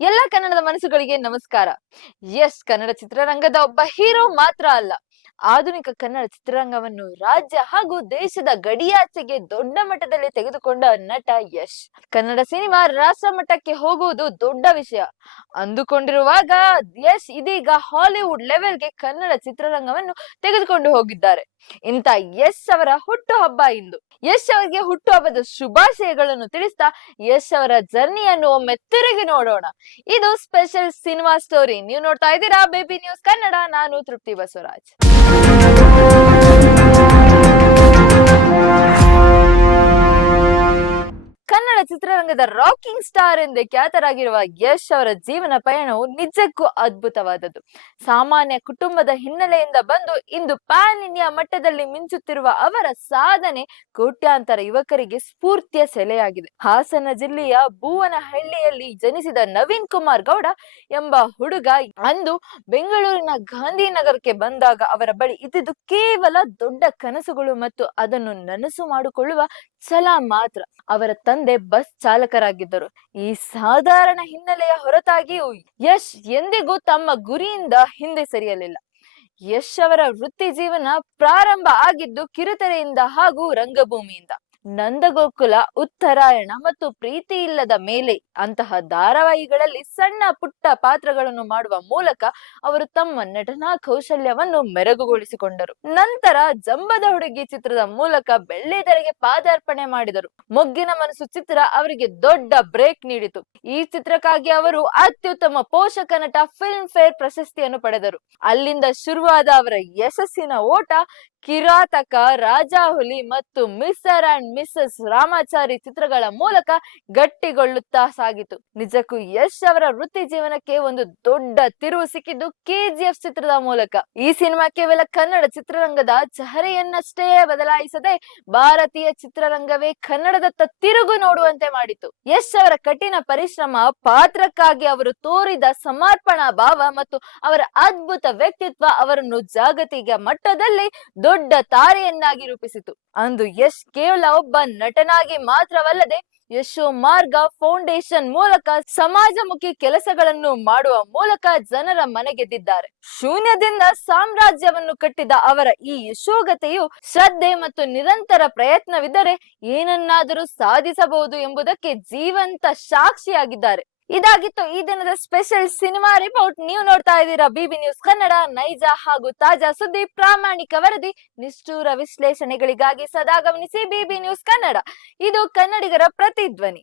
ಎಲ್ಲ ಕನ್ನಡದ ಮನಸ್ಸುಗಳಿಗೆ ನಮಸ್ಕಾರ. ಎಸ್, ಕನ್ನಡ ಚಿತ್ರರಂಗದ ಒಬ್ಬ ಹೀರೋ ಮಾತ್ರ ಅಲ್ಲ, ಆಧುನಿಕ ಕನ್ನಡ ಚಿತ್ರರಂಗವನ್ನು ರಾಜ್ಯ ಹಾಗೂ ದೇಶದ ಗಡಿಯಾಚೆಗೆ ದೊಡ್ಡ ಮಟ್ಟದಲ್ಲಿ ತೆಗೆದುಕೊಂಡ ನಟ ಯಶ್. ಕನ್ನಡ ಸಿನಿಮಾ ರಾಷ್ಟ್ರ ಮಟ್ಟಕ್ಕೆ ಹೋಗುವುದು ದೊಡ್ಡ ವಿಷಯ ಅಂದುಕೊಂಡಿರುವಾಗ ಯಶ್ ಇದೀಗ ಹಾಲಿವುಡ್ ಲೆವೆಲ್ಗೆ ಕನ್ನಡ ಚಿತ್ರರಂಗವನ್ನು ತೆಗೆದುಕೊಂಡು ಹೋಗಿದ್ದಾರೆ. ಇಂತ ಯಶ್ ಅವರ ಹುಟ್ಟು ಹಬ್ಬ ಇಂದು. ಯಶ್ ಅವರಿಗೆ ಹುಟ್ಟು ಹಬ್ಬದ ಶುಭಾಶಯಗಳನ್ನು ತಿಳಿಸ್ತಾ ಯಶ್ ಅವರ ಜರ್ನಿಯನ್ನು ಒಮ್ಮೆ ತಿರುಗಿ ನೋಡೋಣ. ಇದು ಸ್ಪೆಷಲ್ ಸಿನಿಮಾ ಸ್ಟೋರಿ. ನೀವು ನೋಡ್ತಾ ಇದ್ದೀರಾ ಬೇಬಿ ನ್ಯೂಸ್ ಕನ್ನಡ. ನಾನು ತೃಪ್ತಿ ಬಸವರಾಜ್. ಕನ್ನಡ ಚಿತ್ರರಂಗದ ರಾಕಿಂಗ್ ಸ್ಟಾರ್ ಎಂದೇ ಖ್ಯಾತರಾಗಿರುವ ಯಶ್ ಅವರ ಜೀವನ ಪಯಣವು ನಿಜಕ್ಕೂ ಅದ್ಭುತವಾದದ್ದು. ಸಾಮಾನ್ಯ ಕುಟುಂಬದ ಹಿನ್ನೆಲೆಯಿಂದ ಬಂದು ಇಂದು ಪ್ಯಾನ್ ಇಂಡಿಯಾ ಮಟ್ಟದಲ್ಲಿ ಮಿಂಚುತ್ತಿರುವ ಅವರ ಸಾಧನೆ ಕೋಟ್ಯಾಂತರ ಯುವಕರಿಗೆ ಸ್ಫೂರ್ತಿಯ ಸೆಲೆಯಾಗಿದೆ. ಹಾಸನ ಜಿಲ್ಲೆಯ ಬೂವನಹಳ್ಳಿಯಲ್ಲಿ ಜನಿಸಿದ ನವೀನ್ ಕುಮಾರ್ ಗೌಡ ಎಂಬ ಹುಡುಗ ಅಂದು ಬೆಂಗಳೂರಿನ ಗಾಂಧಿನಗರಕ್ಕೆ ಬಂದಾಗ ಅವರ ಬಳಿ ಇದ್ದಿದ್ದು ಕೇವಲ ದೊಡ್ಡ ಕನಸುಗಳು ಮತ್ತು ಅದನ್ನು ನನಸು ಮಾಡಿಕೊಳ್ಳುವ ಛಲ ಮಾತ್ರ. ಅವರ ತಂದೆ ಬಸ್ ಚಾಲಕರಾಗಿದ್ದರು. ಈ ಸಾಧಾರಣ ಹಿನ್ನೆಲೆಯ ಹೊರತಾಗಿಯೂ ಯಶ್ ಎಂದಿಗೂ ತಮ್ಮ ಗುರಿಯಿಂದ ಹಿಂದೆ ಸರಿಯಲಿಲ್ಲ. ಯಶ್ ಅವರ ವೃತ್ತಿ ಜೀವನ ಪ್ರಾರಂಭ ಆಗಿದ್ದು ಕಿರುತೆರೆಯಿಂದ ಹಾಗೂ ರಂಗಭೂಮಿಯಿಂದ. ನಂದಗೋಕುಲ, ಉತ್ತರಾಯಣ ಮತ್ತು ಪ್ರೀತಿ ಇಲ್ಲದ ಮೇಲೆ ಅಂತಹ ಧಾರಾವಾಹಿಗಳಲ್ಲಿ ಸಣ್ಣ ಪುಟ್ಟ ಪಾತ್ರಗಳನ್ನು ಮಾಡುವ ಮೂಲಕ ಅವರು ತಮ್ಮ ನಟನಾ ಕೌಶಲ್ಯವನ್ನು ಮೆರುಗುಗೊಳಿಸಿಕೊಂಡರು. ನಂತರ ಜಂಬದ ಹುಡುಗಿ ಚಿತ್ರದ ಮೂಲಕ ಬೆಳ್ಳಿತೆರೆಗೆ ಪಾದಾರ್ಪಣೆ ಮಾಡಿದರು. ಮೊಗ್ಗಿನ ಮನಸ್ಸು ಚಿತ್ರ ಅವರಿಗೆ ದೊಡ್ಡ ಬ್ರೇಕ್ ನೀಡಿತು. ಈ ಚಿತ್ರಕ್ಕಾಗಿ ಅವರು ಅತ್ಯುತ್ತಮ ಪೋಷಕ ನಟ ಫಿಲ್ಮ್ ಫೇರ್ ಪ್ರಶಸ್ತಿಯನ್ನು ಪಡೆದರು. ಅಲ್ಲಿಂದ ಶುರುವಾದ ಅವರ ಯಶಸ್ಸಿನ ಓಟ ಕಿರಾತಕ, ರಾಜಾಹುಲಿ ಮತ್ತು ಮಿಸ್ಟರ್ ಅಂಡ್ ಮಿಸಸ್ ರಾಮಾಚಾರಿ ಚಿತ್ರಗಳ ಮೂಲಕ ಗಟ್ಟಿಗೊಳ್ಳುತ್ತಾ ಸಾಗಿತು. ನಿಜಕ್ಕೂ ಯಶ್ ಅವರ ವೃತ್ತಿ ಜೀವನಕ್ಕೆ ಒಂದು ದೊಡ್ಡ ತಿರುವು ಸಿಕ್ಕಿದ್ದು ಕೆಜಿಎಫ್ ಚಿತ್ರದ ಮೂಲಕ. ಈ ಸಿನಿಮಾ ಕೇವಲ ಕನ್ನಡ ಚಿತ್ರರಂಗದ ಚಹರೆಯನ್ನಷ್ಟೇ ಬದಲಾಯಿಸದೆ ಭಾರತೀಯ ಚಿತ್ರರಂಗವೇ ಕನ್ನಡದತ್ತ ತಿರುಗು ನೋಡುವಂತೆ ಮಾಡಿತು. ಯಶ್ ಅವರ ಕಠಿಣ ಪರಿಶ್ರಮ, ಪಾತ್ರಕ್ಕಾಗಿ ಅವರು ತೋರಿದ ಸಮರ್ಪಣಾ ಭಾವ ಮತ್ತು ಅವರ ಅದ್ಭುತ ವ್ಯಕ್ತಿತ್ವ ಅವರನ್ನು ಜಾಗತಿಕ ಮಟ್ಟದಲ್ಲಿ ದೊಡ್ಡ ತಾರೆಯನ್ನಾಗಿ ರೂಪಿಸಿತು. ಅಂದು ಯಶ್ ಕೇವಲ ಒಬ್ಬ ನಟನಾಗಿ ಮಾತ್ರವಲ್ಲದೆ ಯಶೋ ಮಾರ್ಗ ಫೌಂಡೇಶನ್ ಮೂಲಕ ಸಮಾಜಮುಖಿ ಕೆಲಸಗಳನ್ನು ಮಾಡುವ ಮೂಲಕ ಜನರ ಮನೆಗೆದ್ದಿದ್ದಾರೆ. ಶೂನ್ಯದಿಂದ ಸಾಮ್ರಾಜ್ಯವನ್ನು ಕಟ್ಟಿದ ಅವರ ಈ ಯಶೋಗತೆಯು ಶ್ರದ್ಧೆ ಮತ್ತು ನಿರಂತರ ಪ್ರಯತ್ನವಿದ್ದರೆ ಏನನ್ನಾದರೂ ಸಾಧಿಸಬಹುದು ಎಂಬುದಕ್ಕೆ ಜೀವಂತ ಸಾಕ್ಷಿಯಾಗಿದ್ದಾರೆ. ಇದಾಗಿತ್ತು ಈ ದಿನದ ಸ್ಪೆಷಲ್ ಸಿನಿಮಾ ರಿಪೋರ್ಟ್. ನೀವು ನೋಡ್ತಾ ಇದ್ದೀರಾ ಬಿಬಿ ನ್ಯೂಸ್ ಕನ್ನಡ. ನೈಜ ಹಾಗೂ ತಾಜಾ ಸುದ್ದಿ, ಪ್ರಾಮಾಣಿಕ ವರದಿ, ನಿಷ್ಠೂರ ವಿಶ್ಲೇಷಣೆಗಳಿಗಾಗಿ ಸದಾ ಗಮನಿಸಿ ಬಿಬಿ ನ್ಯೂಸ್ ಕನ್ನಡ. ಇದು ಕನ್ನಡಿಗರ ಪ್ರತಿಧ್ವನಿ.